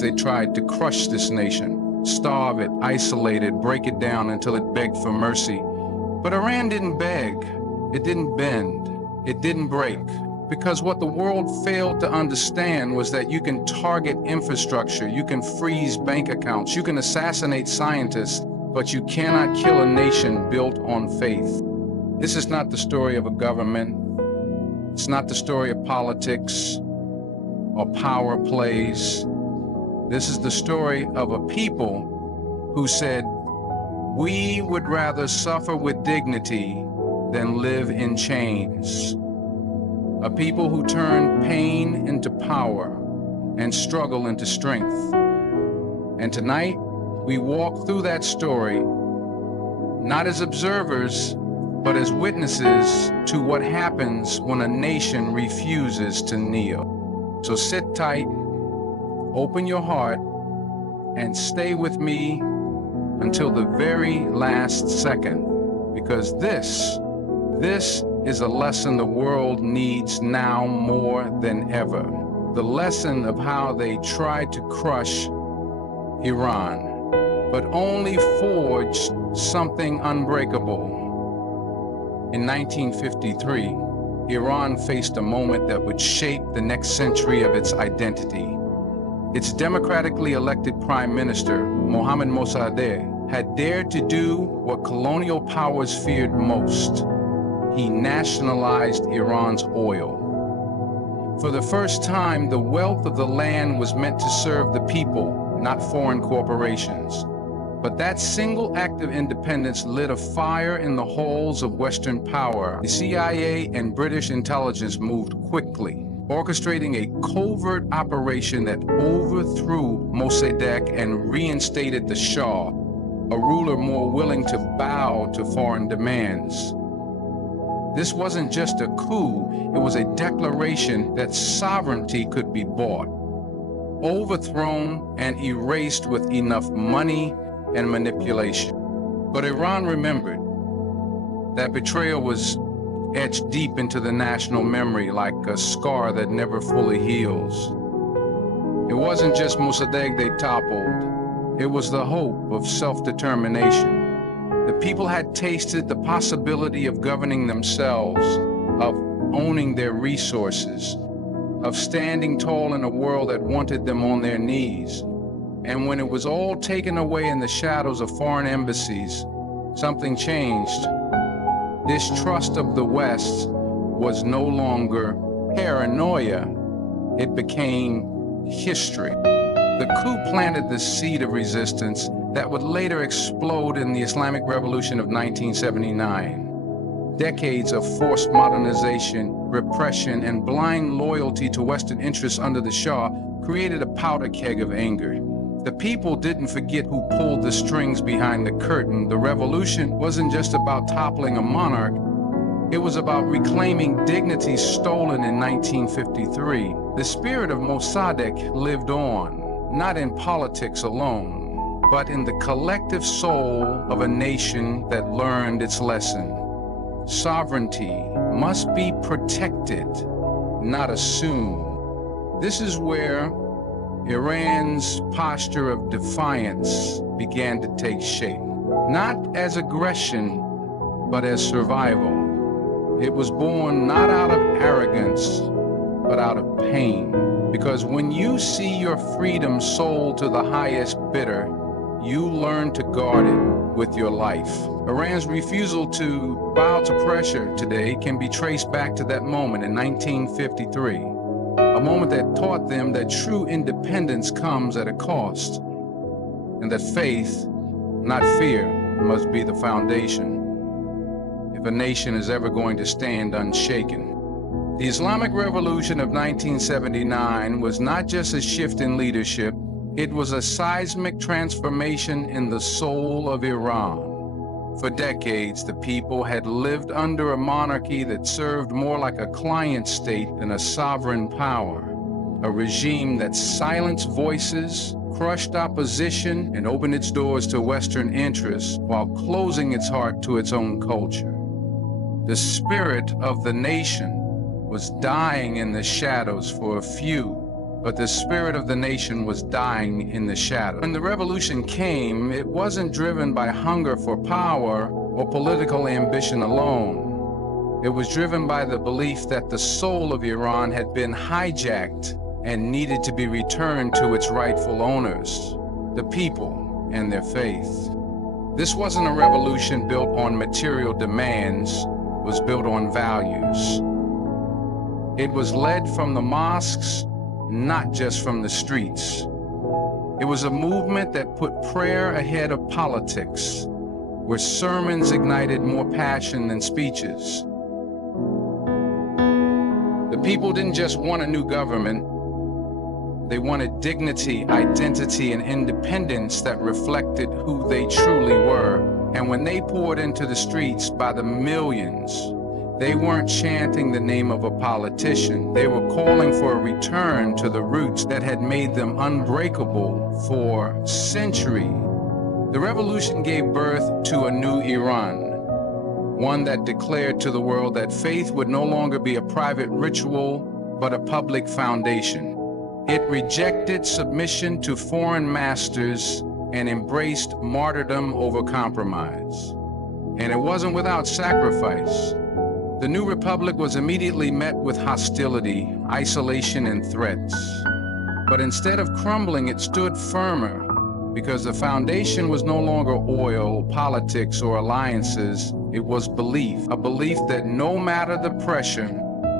They tried to crush this nation, starve it, isolate it, break it down until it begged for mercy. But Iran didn't beg, it didn't bend, it didn't break. Because what the world failed to understand was that you can target infrastructure, you can freeze bank accounts, you can assassinate scientists, but you cannot kill a nation built on faith. This is not the story of a government. It's not the story of politics or power plays. This is the story of a people who said, we would rather suffer with dignity than live in chains. A people who turned pain into power and struggle into strength. And tonight, we walk through that story, not as observers, but as witnesses to what happens when a nation refuses to kneel. So sit tight, open your heart, and stay with me until the very last second, because this is a lesson the world needs now more than ever. The lesson of how they tried to crush Iran, but only forged something unbreakable. In 1953, Iran faced a moment that would shape the next century of its identity. Its democratically elected prime minister, Mohammad Mossadegh, had dared to do what colonial powers feared most. He nationalized Iran's oil. For the first time, the wealth of the land was meant to serve the people, not foreign corporations. But that single act of independence lit a fire in the halls of Western power. The CIA and British intelligence moved quickly, orchestrating a covert operation that overthrew Mossadegh and reinstated the Shah, a ruler more willing to bow to foreign demands. This wasn't just a coup, it was a declaration that sovereignty could be bought, overthrown and erased with enough money and manipulation. But Iran remembered. That betrayal was etched deep into the national memory like a scar that never fully heals. It wasn't just Mossadegh they toppled, it was the hope of self-determination. The people had tasted the possibility of governing themselves, of owning their resources, of standing tall in a world that wanted them on their knees. And when it was all taken away in the shadows of foreign embassies, something changed. This trust of the West was no longer paranoia, it became history. The coup planted the seed of resistance that would later explode in the Islamic Revolution of 1979. Decades of forced modernization, repression, and blind loyalty to Western interests under the Shah created a powder keg of anger. The people didn't forget who pulled the strings behind the curtain. The revolution wasn't just about toppling a monarch. It was about reclaiming dignity stolen in 1953. The spirit of Mossadegh lived on, not in politics alone, but in the collective soul of a nation that learned its lesson. Sovereignty must be protected, not assumed. This is where Iran's posture of defiance began to take shape, not as aggression, but as survival. It was born not out of arrogance, but out of pain. Because when you see your freedom sold to the highest bidder, you learn to guard it with your life. Iran's refusal to bow to pressure today can be traced back to that moment in 1953. A moment that taught them that true independence comes at a cost, and that faith, not fear, must be the foundation if a nation is ever going to stand unshaken. The Islamic Revolution of 1979 was not just a shift in leadership, it was a seismic transformation in the soul of Iran. For decades, the people had lived under a monarchy that served more like a client state than a sovereign power, a regime that silenced voices, crushed opposition, and opened its doors to Western interests while closing its heart to its own culture. The spirit of the nation was dying in the shadows for a few but the spirit of the nation was dying in the shadow. When the revolution came, it wasn't driven by hunger for power or political ambition alone. It was driven by the belief that the soul of Iran had been hijacked and needed to be returned to its rightful owners, the people and their faith. This wasn't a revolution built on material demands, it was built on values. It was led from the mosques, not just from the streets. It was a movement that put prayer ahead of politics, where sermons ignited more passion than speeches. The people didn't just want a new government, they wanted dignity, identity, and independence that reflected who they truly were. And when they poured into the streets by the millions, they weren't chanting the name of a politician. They were calling for a return to the roots that had made them unbreakable for centuries. The revolution gave birth to a new Iran, one that declared to the world that faith would no longer be a private ritual, but a public foundation. It rejected submission to foreign masters and embraced martyrdom over compromise. And it wasn't without sacrifice. The new republic was immediately met with hostility, isolation, and threats. But instead of crumbling, it stood firmer, because the foundation was no longer oil, politics, or alliances. It was belief, a belief that no matter the pressure,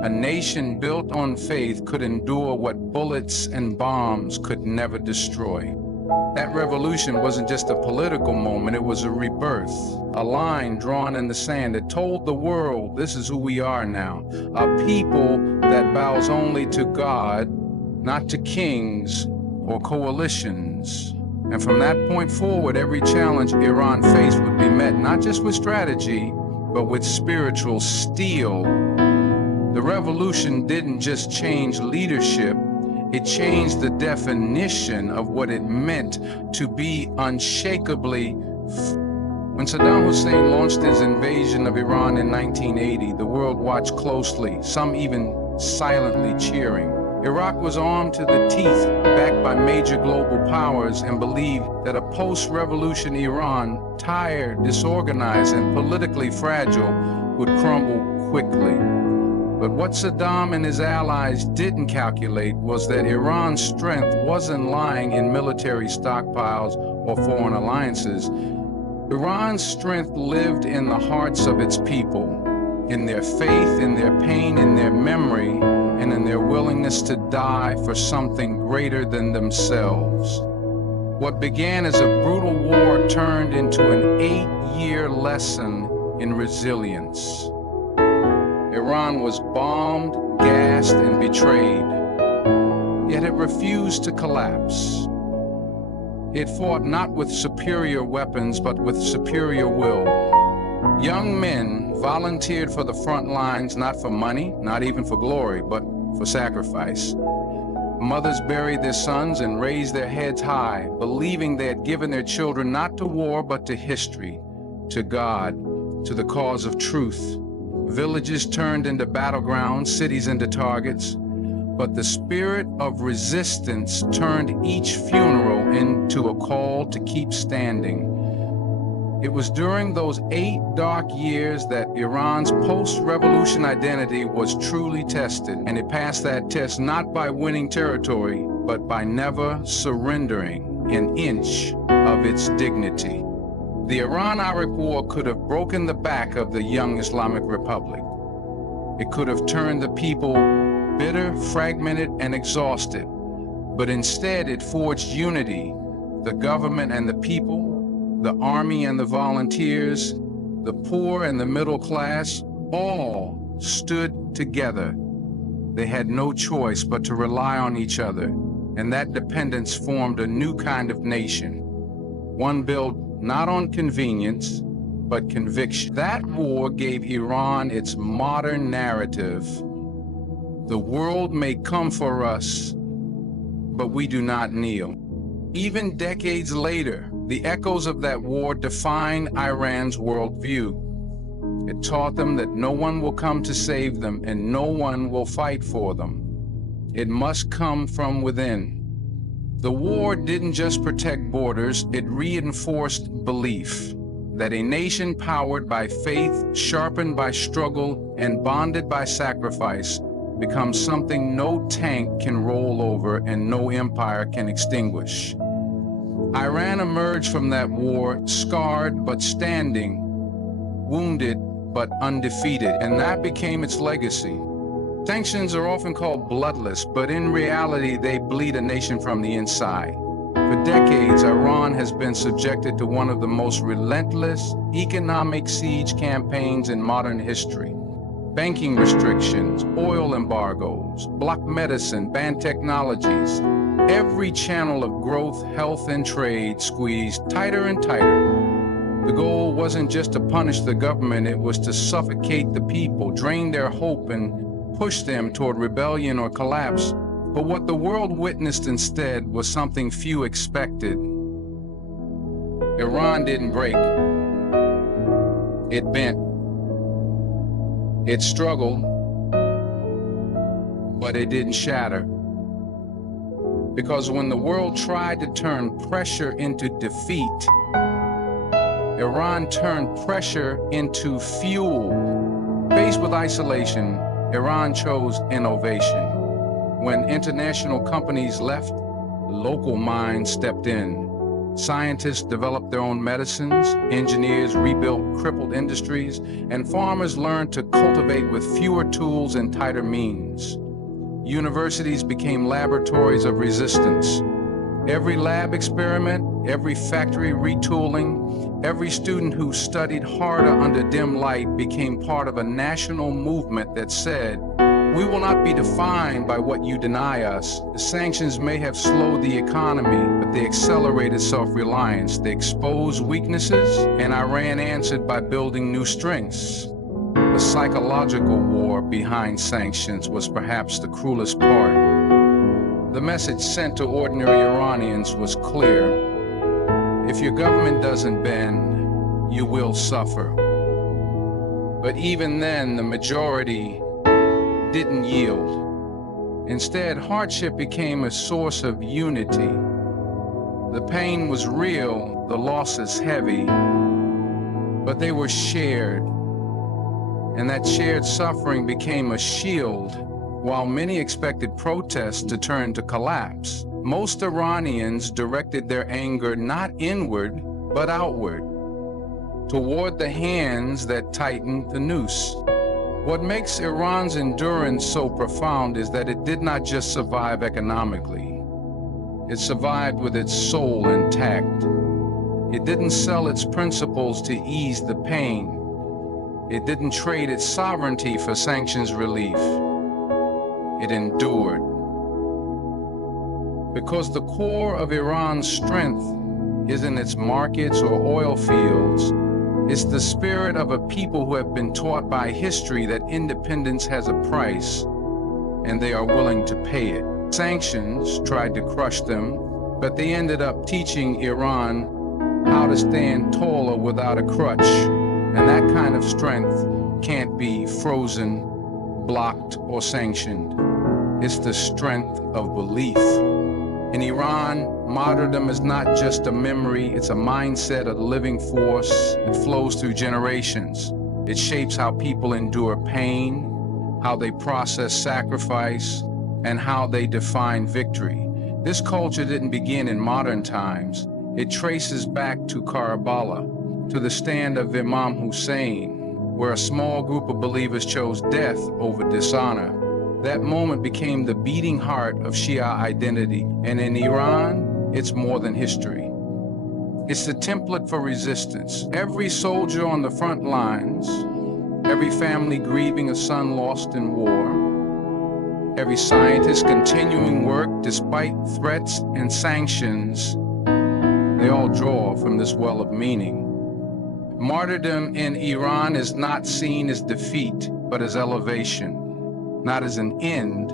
a nation built on faith could endure what bullets and bombs could never destroy. That revolution wasn't just a political moment, it was a rebirth, a line drawn in the sand that told the world, this is who we are now, a people that bows only to God, not to kings or coalitions. And from that point forward, every challenge Iran faced would be met not just with strategy, but with spiritual steel. The revolution didn't just change leadership, it changed the definition of what it meant to be unshakably free. When Saddam Hussein launched his invasion of Iran in 1980, the world watched closely, some even silently cheering. Iraq was armed to the teeth, backed by major global powers, and believed that a post-revolution Iran, tired, disorganized, and politically fragile, would crumble quickly. But what Saddam and his allies didn't calculate was that Iran's strength wasn't lying in military stockpiles or foreign alliances. Iran's strength lived in the hearts of its people, in their faith, in their pain, in their memory, and in their willingness to die for something greater than themselves. What began as a brutal war turned into an 8-year lesson in resilience. Iran was bombed, gassed, and betrayed, yet it refused to collapse. It fought not with superior weapons, but with superior will. Young men volunteered for the front lines, not for money, not even for glory, but for sacrifice. Mothers buried their sons and raised their heads high, believing they had given their children not to war, but to history, to God, to the cause of truth. Villages turned into battlegrounds, cities into targets, but the spirit of resistance turned each funeral into a call to keep standing. It was during those 8 dark years that Iran's post-revolution identity was truly tested, and it passed that test not by winning territory, but by never surrendering an inch of its dignity. The Iran-Iraq War could have broken the back of the young Islamic Republic. It could have turned the people bitter, fragmented, and exhausted. But instead, it forged unity. The government and the people, the army and the volunteers, the poor and the middle class, all stood together. They had no choice but to rely on each other, and that dependence formed a new kind of nation, one built not on convenience, but conviction. That war gave Iran its modern narrative. The world may come for us, but we do not kneel. Even decades later, the echoes of that war define Iran's worldview. It taught them that no one will come to save them and no one will fight for them. It must come from within. The war didn't just protect borders, it reinforced belief that a nation powered by faith, sharpened by struggle, and bonded by sacrifice becomes something no tank can roll over and no empire can extinguish. Iran emerged from that war scarred but standing, wounded but undefeated, and that became its legacy. Sanctions are often called bloodless, but in reality, they bleed a nation from the inside. For decades, Iran has been subjected to one of the most relentless economic siege campaigns in modern history. Banking restrictions, oil embargoes, blocked medicine, banned technologies. Every channel of growth, health, and trade squeezed tighter and tighter. The goal wasn't just to punish the government, it was to suffocate the people, drain their hope, and push them toward rebellion or collapse. But what the world witnessed instead was something few expected. Iran didn't break. It bent. It struggled, but it didn't shatter. Because when the world tried to turn pressure into defeat, Iran turned pressure into fuel. Faced with isolation, Iran chose innovation. When international companies left, local minds stepped in. Scientists developed their own medicines, engineers rebuilt crippled industries, and farmers learned to cultivate with fewer tools and tighter means. Universities became laboratories of resistance. Every lab experiment, every factory retooling, every student who studied harder under dim light became part of a national movement that said, "We will not be defined by what you deny us." The sanctions may have slowed the economy, but they accelerated self-reliance. They exposed weaknesses, and Iran answered by building new strengths. The psychological war behind sanctions was perhaps the cruelest part. The message sent to ordinary Iranians was clear. If your government doesn't bend, you will suffer. But even then, the majority didn't yield. Instead, hardship became a source of unity. The pain was real, the losses heavy, but they were shared. And that shared suffering became a shield. While many expected protests to turn to collapse, most Iranians directed their anger not inward, but outward, toward the hands that tightened the noose. What makes Iran's endurance so profound is that it did not just survive economically. It survived with its soul intact. It didn't sell its principles to ease the pain. It didn't trade its sovereignty for sanctions relief. It endured. Because the core of Iran's strength isn't its markets or oil fields. It's the spirit of a people who have been taught by history that independence has a price, and they are willing to pay it. Sanctions tried to crush them, but they ended up teaching Iran how to stand taller without a crutch. And that kind of strength can't be frozen, blocked, or sanctioned. It's the strength of belief. In Iran, martyrdom is not just a memory, it's a mindset, a living force. It flows through generations. It shapes how people endure pain, how they process sacrifice, and how they define victory. This culture didn't begin in modern times. It traces back to Karbala, to the stand of Imam Hussein, where a small group of believers chose death over dishonor. That moment became the beating heart of Shia identity. And in Iran, it's more than history. It's the template for resistance. Every soldier on the front lines, every family grieving a son lost in war, every scientist continuing work despite threats and sanctions, they all draw from this well of meaning. Martyrdom in Iran is not seen as defeat, but as elevation. Not as an end,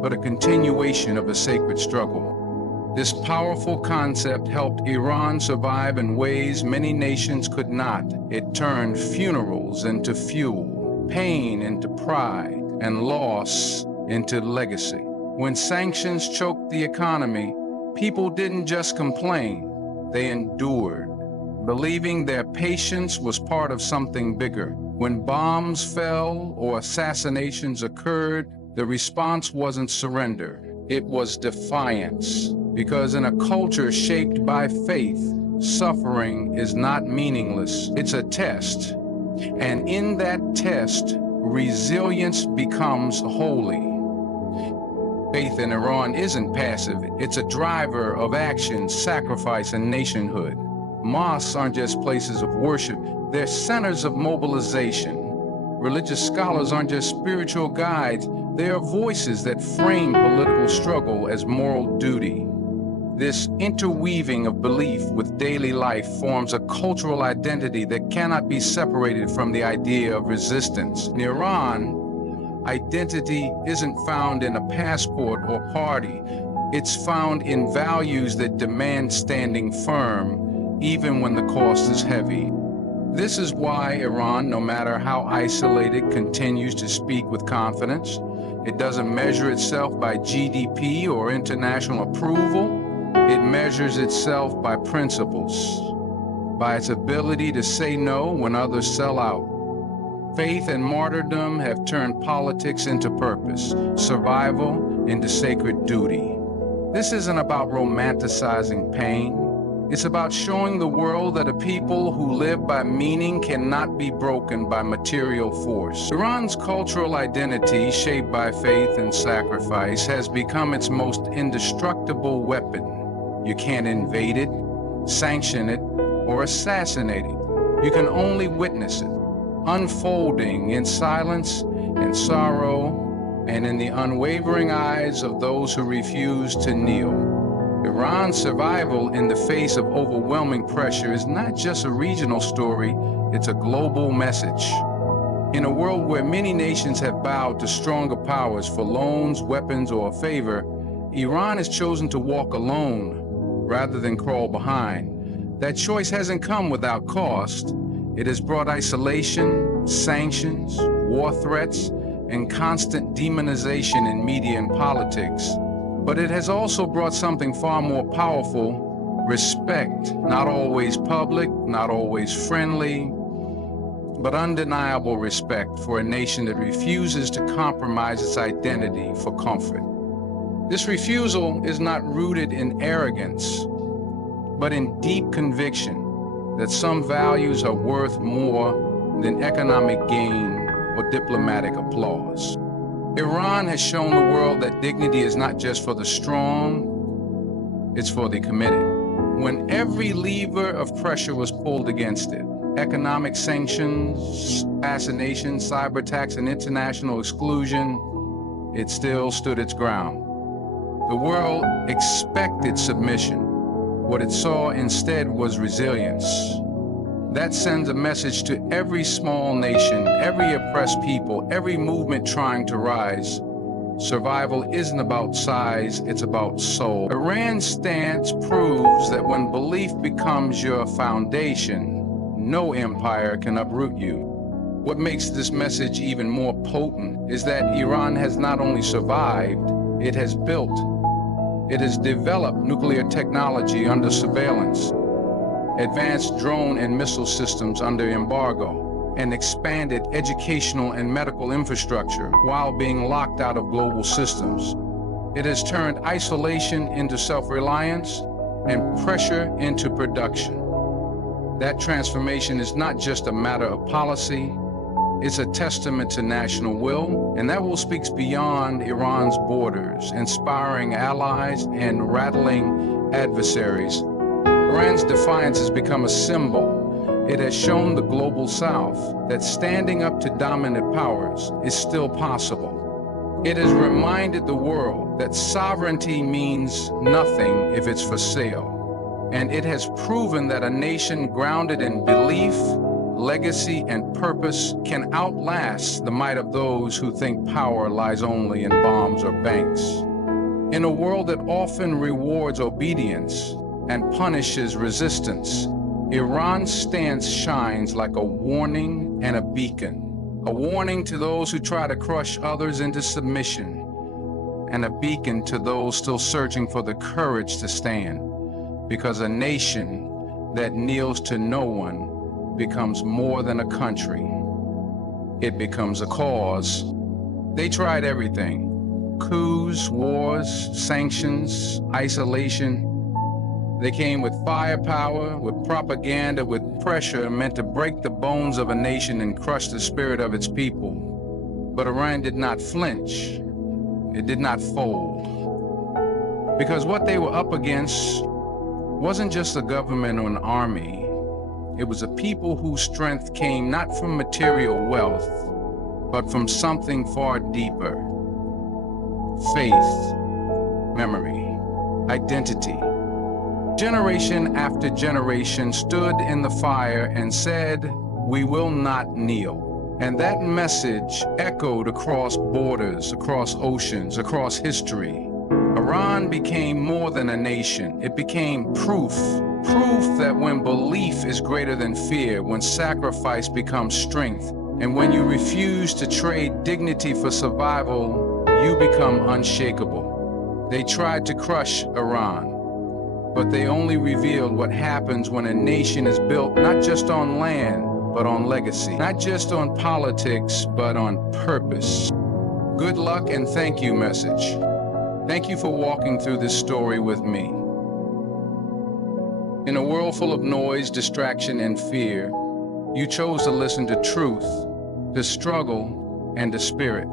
but a continuation of a sacred struggle. This powerful concept helped Iran survive in ways many nations could not. It turned funerals into fuel, pain into pride, and loss into legacy. When sanctions choked the economy, people didn't just complain, they endured, believing their patience was part of something bigger. When bombs fell or assassinations occurred, the response wasn't surrender, it was defiance. Because in a culture shaped by faith, suffering is not meaningless, it's a test. And in that test, resilience becomes holy. Faith in Iran isn't passive, it's a driver of action, sacrifice, and nationhood. Mosques aren't just places of worship, they're centers of mobilization. Religious scholars aren't just spiritual guides, they are voices that frame political struggle as moral duty. This interweaving of belief with daily life forms a cultural identity that cannot be separated from the idea of resistance. In Iran, identity isn't found in a passport or party. It's found in values that demand standing firm, even when the cost is heavy. This is why Iran, no matter how isolated, continues to speak with confidence. It doesn't measure itself by GDP or international approval. It measures itself by principles, by its ability to say no when others sell out. Faith and martyrdom have turned politics into purpose, survival into sacred duty. This isn't about romanticizing pain. It's about showing the world that a people who live by meaning cannot be broken by material force. Iran's cultural identity, shaped by faith and sacrifice, has become its most indestructible weapon. You can't invade it, sanction it, or assassinate it. You can only witness it, unfolding in silence, in sorrow, and in the unwavering eyes of those who refuse to kneel. Iran's survival in the face of overwhelming pressure is not just a regional story, it's a global message. In a world where many nations have bowed to stronger powers for loans, weapons, or favor, Iran has chosen to walk alone rather than crawl behind. That choice hasn't come without cost. It has brought isolation, sanctions, war threats, and constant demonization in media and politics. But it has also brought something far more powerful: respect. Not always public, not always friendly, but undeniable respect for a nation that refuses to compromise its identity for comfort. This refusal is not rooted in arrogance, but in deep conviction that some values are worth more than economic gain or diplomatic applause. Iran has shown the world that dignity is not just for the strong, it's for the committed. When every lever of pressure was pulled against it, economic sanctions, assassination, cyber attacks, and international exclusion, it still stood its ground. The world expected submission. What it saw instead was resilience. That sends a message to every small nation, every oppressed people, every movement trying to rise. Survival isn't about size, it's about soul. Iran's stance proves that when belief becomes your foundation, no empire can uproot you. What makes this message even more potent is that Iran has not only survived, it has built. It has developed nuclear technology under surveillance, advanced drone and missile systems under embargo, and expanded educational and medical infrastructure while being locked out of global systems. It has turned isolation into self-reliance and pressure into production. That transformation is not just a matter of policy, it's a testament to national will, and that will speaks beyond Iran's borders, inspiring allies and rattling adversaries. Iran's defiance has become a symbol. It has shown the global South that standing up to dominant powers is still possible. It has reminded the world that sovereignty means nothing if it's for sale. And it has proven that a nation grounded in belief, legacy, and purpose can outlast the might of those who think power lies only in bombs or banks. In a world that often rewards obedience and punishes resistance, Iran's stance shines like a warning and a beacon. A warning to those who try to crush others into submission, and a beacon to those still searching for the courage to stand. Because a nation that kneels to no one becomes more than a country. It becomes a cause. They tried everything: coups, wars, sanctions, isolation. They came with firepower, with propaganda, with pressure meant to break the bones of a nation and crush the spirit of its people. But Iran did not flinch. It did not fold. Because what they were up against wasn't just a government or an army. It was a people whose strength came not from material wealth, but from something far deeper: faith, memory, identity. Generation after generation stood in the fire and said, "We will not kneel." And that message echoed across borders, across oceans, across history. Iran became more than a nation. It became proof that when belief is greater than fear, when sacrifice becomes strength, and when you refuse to trade dignity for survival, you become unshakable. They tried to crush Iran, but they only revealed what happens when a nation is built not just on land, but on legacy. Not just on politics, but on purpose. Good luck and thank you message. Thank you for walking through this story with me. In a world full of noise, distraction, and fear, you chose to listen to truth, to struggle, and to spirit.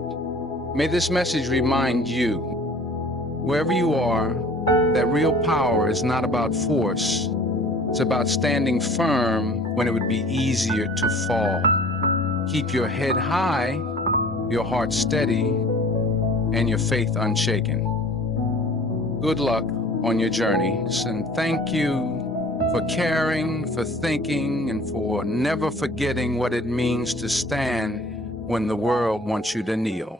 May this message remind you, wherever you are, that real power is not about force. It's about standing firm when it would be easier to fall. Keep your head high, your heart steady, and your faith unshaken. Good luck on your journeys, and thank you for caring, for thinking, and for never forgetting what it means to stand when the world wants you to kneel.